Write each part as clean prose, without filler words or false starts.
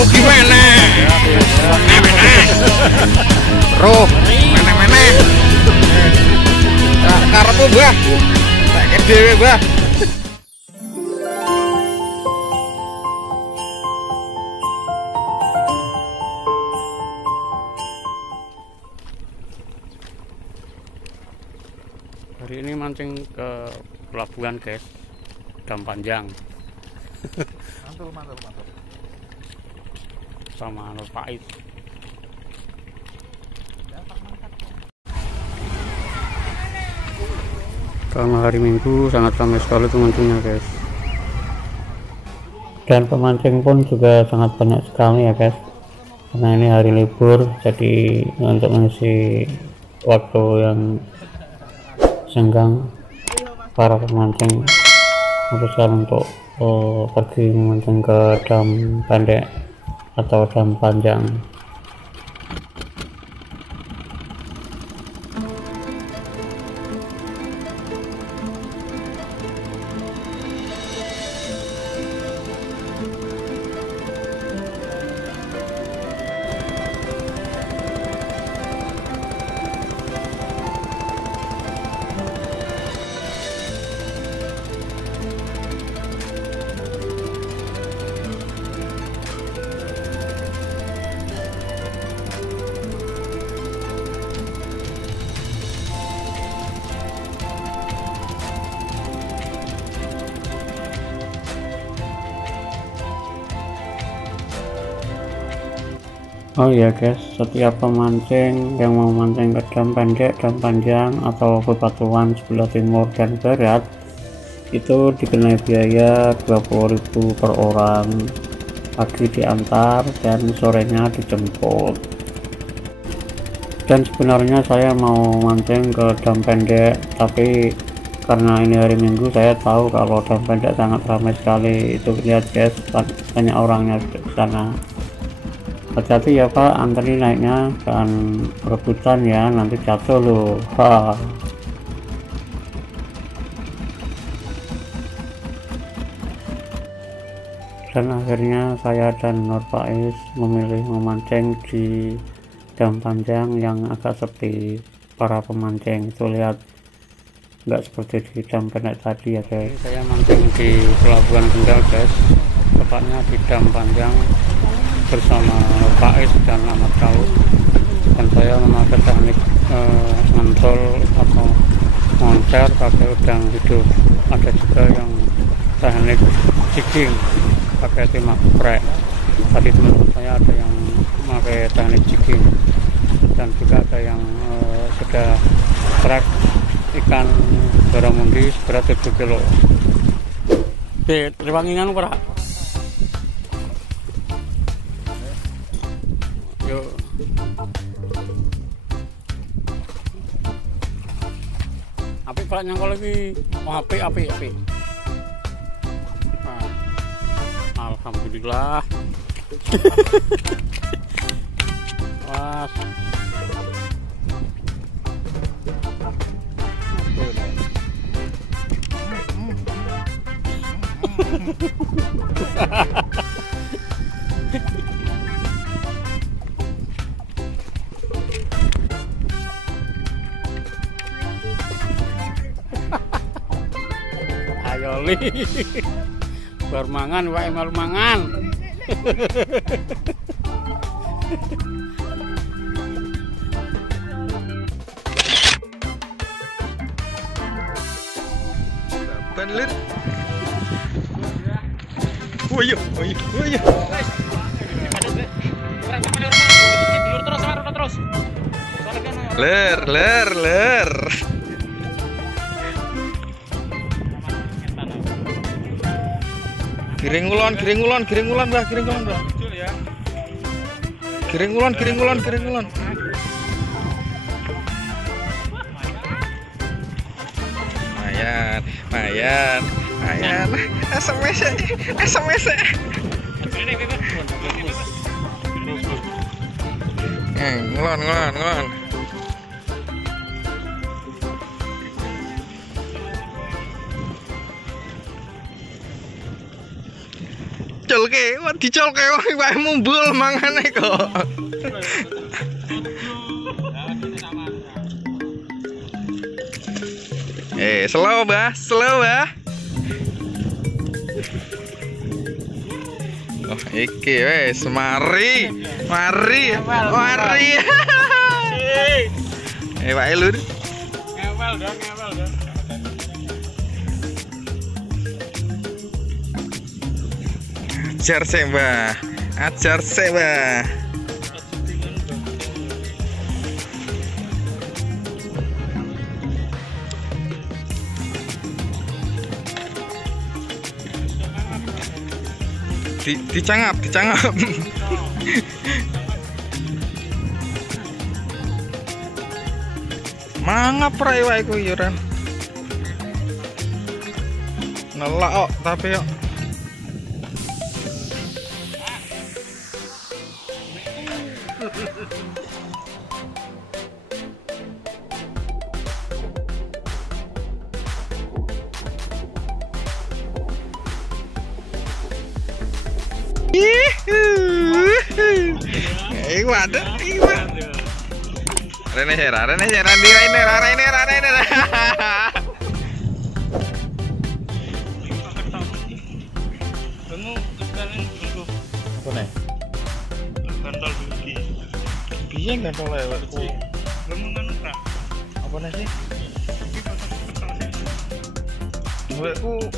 kamu gimana? Roh, mana? Karepmu, Mbah. Tak dhewe, Mbah. Hari ini mancing ke pelabuhan, guys. Dam Panjang. Mantul. Sama Nur Pais. Karena hari Minggu sangat ramai sekali pemancingnya, guys. Dan pemancing pun juga sangat banyak sekali ya, guys. Karena ini hari libur, jadi untuk mengisi waktu yang senggang, para pemancing memutuskan untuk pergi memancing ke dam pendek atau dam panjang. Oh iya, guys, setiap pemancing yang mau mancing ke dam pendek, dam panjang, atau bebatuan sebelah timur dan barat itu dikenai biaya 20.000 per orang. Pagi diantar dan sorenya dijemput. Dan sebenarnya saya mau mancing ke dam pendek, tapi karena ini hari Minggu saya tahu kalau dam pendek sangat ramai sekali. Itu lihat, guys, banyak orangnya di sana. Hati-hati ya Pak, antri naiknya kan rebutan ya, nanti jatuh loh. Dan akhirnya saya dan Nur Pais memilih memancing di dam panjang yang agak sepi para pemancing. Itu lihat, nggak seperti di dam pendek tadi ya, guys. Saya mancing di Pelabuhan Kendal, guys, tepatnya di dam panjang bersama Pais dan Ahmad Kalau, dan saya memakai teknik ngentol atau moncer pakai udang hidup. Ada juga yang teknik jigging pakai timah geprek. Tadi teman-teman saya ada yang memakai teknik jigging, dan juga ada yang sudah trek ikan baramundi seberat 7 kilo. Rewangingan ora? Yuk. Apik Pak nyangkol lagi. Mau apik. Nah, alhamdulillah. Was. Ayo li, bar mangan wae malu mangan. Banlir. Woyo. Ler. Giring ngulon, Mbah. Giring ngulon. Mayan. SMS. Ngulon. dicolke wong iwake mumbul mangane kok. Slow bah. Oh, iki wes mari. Wae Lur. Ngewel dong. Ajar sih, Mbah. Dicangap. Mangap ra iwak iku yo Ran. Nelak kok tapi yo. Rene hera ini. Apa nih? Gantol biji. Piye gantol lewatku? Apa nih sih? Lewatku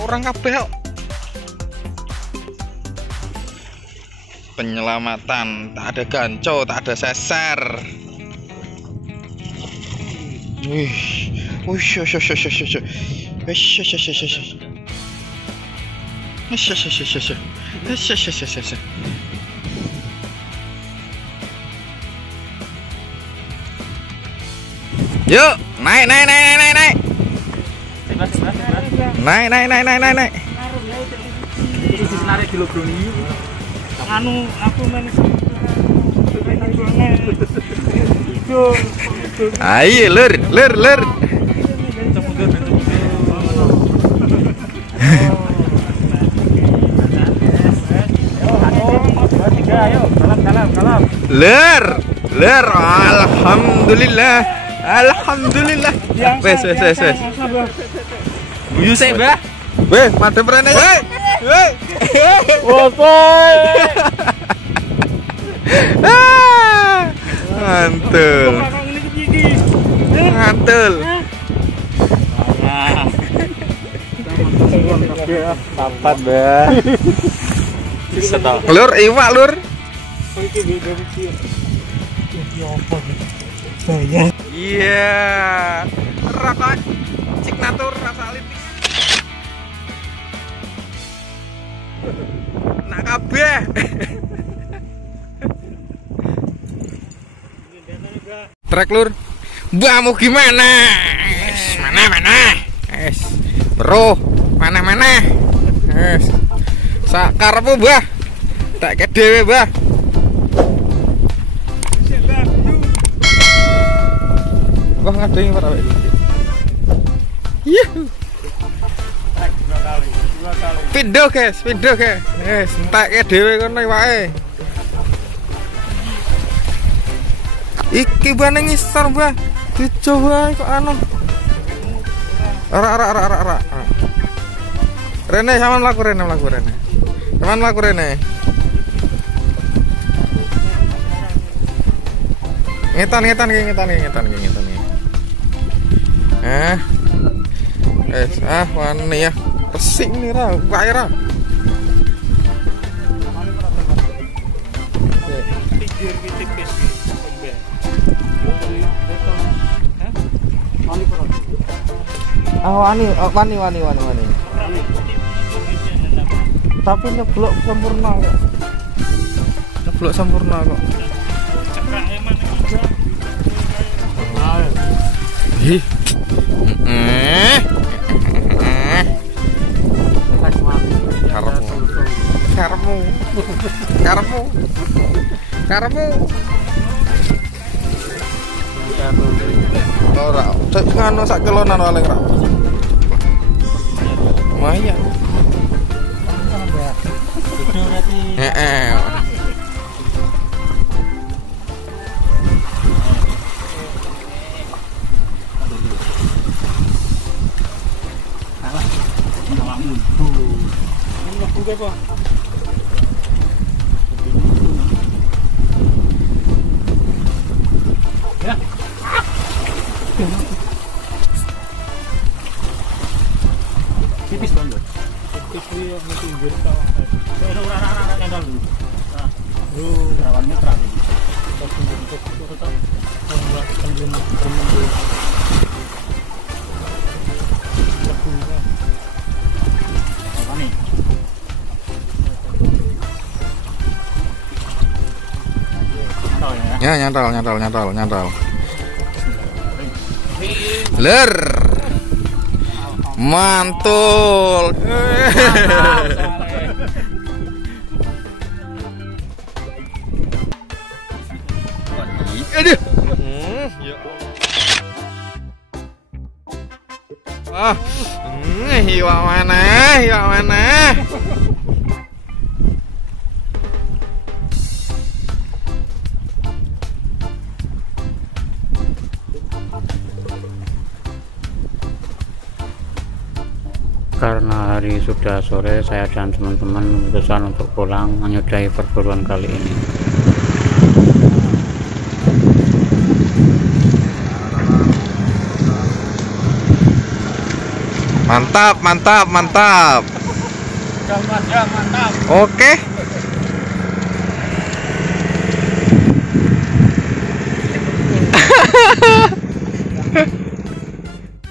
orang kabeh kok. Penyelamatan, tak ada ganco, tak ada sesar. Yuk, naik. Naik. Iki senare kilo broni. Anu aku men ayo lur. Lur, alhamdulillah. Wes. Guyu sik, Mbah. Weh, madhep rene. Weh. Wotoy. Mantul. Papat, Mbah. Bisa tau. Lur, iwak lur. Iya. Rokok signatur rasa lip. Nak kabeh. Trek lur. Mbah mau gimana? Mana? Bro, mana? Sakarepmu, Mbah. Tak ke dhewe, Mbah. Wah, ngadeng ora wae. Yuh. Pindo, guys. Entek dhewe kono iwake. Iki bane ngisor, Mbah. Dicoba kok anu. Ora. Rene sampean mlaku Rene. Ngetan ki. Wani ya. Pesik nih ra, wae ra. Wani. Tapi nyeblok sempurna kok. Cekrake mana iki? Ih. Karemu. Ora, cek ngono sak kilonan paling ra. Lumayan. Heeh. Tipis banget. Tipis dia pinggir sawah. Ora nyandal dulu. Nah, rawannya terang ini. Kita tunggu tetap membuat belum menunggu. Apa nih? Ya, nyantol. Ler. Mantul. Aduh. Ya. Hiwa mana? Karena hari sudah sore, saya dan teman-teman memutuskan untuk pulang menyudahi perburuan kali ini. Mantap. Mantap. Oke.